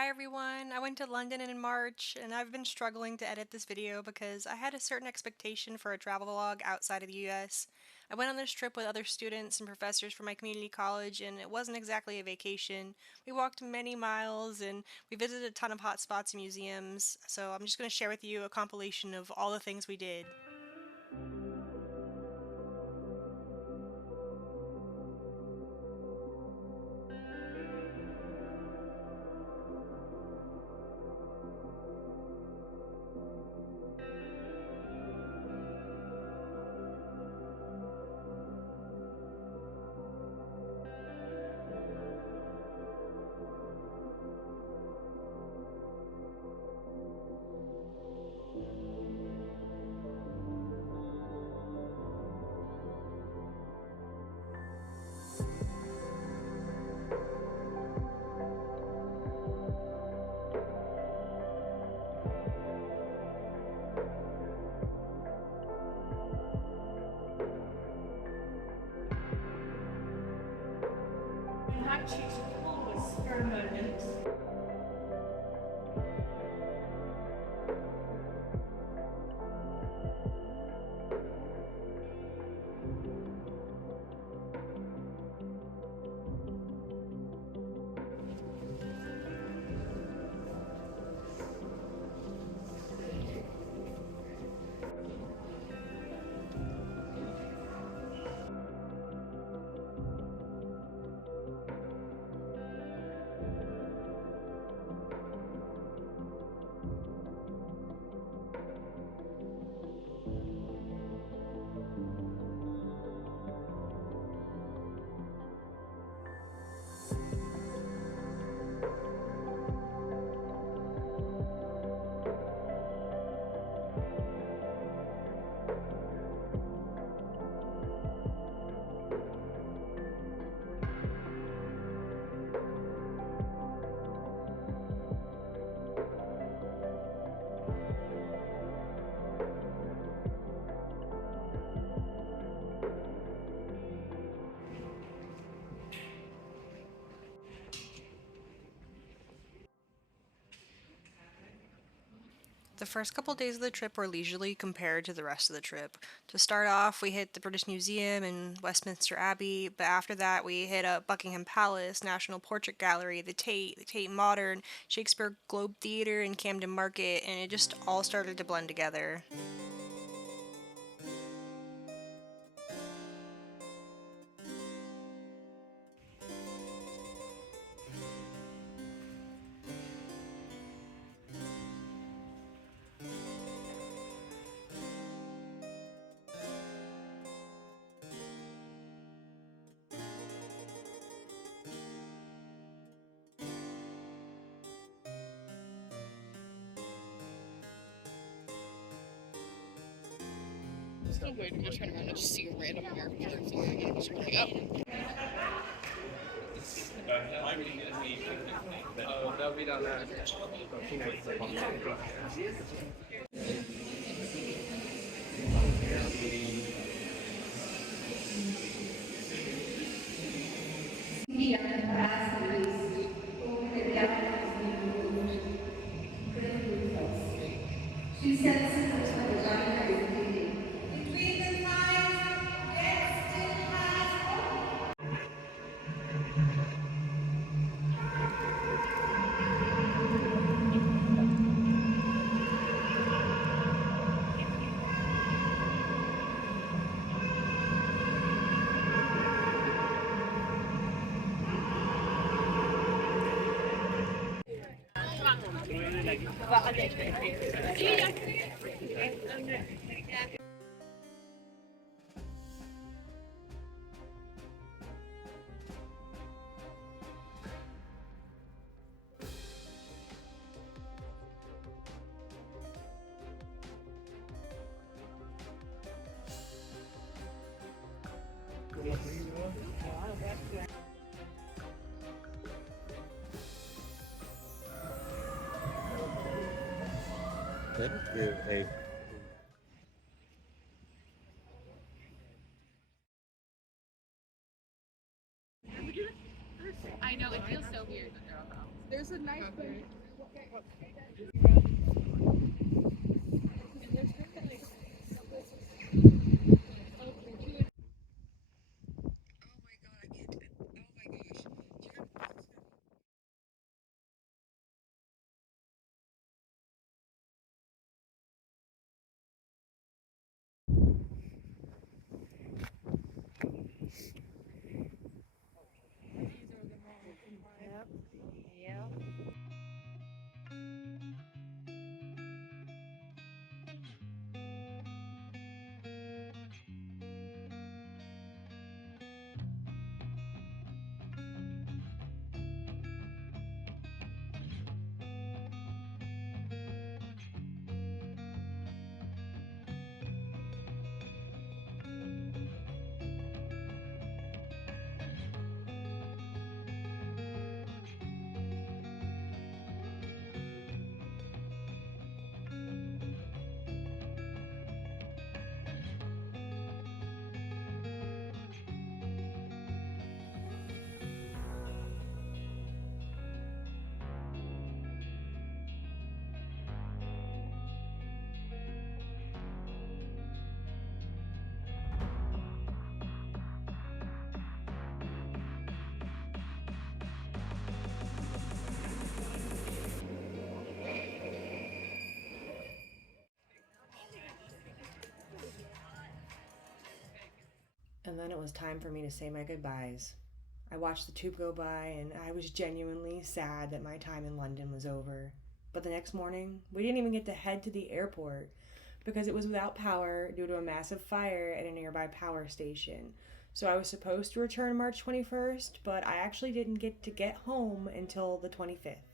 Hi everyone, I went to London in March and I've been struggling to edit this video because I had a certain expectation for a travel vlog outside of the US. I went on this trip with other students and professors from my community college and it wasn't exactly a vacation. We walked many miles and we visited a ton of hot spots and museums, so I'm just going to share with you a compilation of all the things we did. Might choose to pause for a moment. The first couple days of the trip were leisurely compared to the rest of the trip. To start off, we hit the British Museum and Westminster Abbey, but after that, we hit up Buckingham Palace, National Portrait Gallery, the Tate Modern, Shakespeare Globe Theatre, and Camden Market, and it just all started to blend together. Just gonna go to my turn around and just see a random American person and just be like, oh. That'll be down there. She said similar to what the doctor is thinking. Between the times, it still has hope. Thank you. Hey. I know, it feels so weird. There's a nice place. And then it was time for me to say my goodbyes. I watched the tube go by, and I was genuinely sad that my time in London was over. But the next morning, we didn't even get to head to the airport because it was without power due to a massive fire at a nearby power station. So I was supposed to return March 21st, but I actually didn't get to get home until the 25th.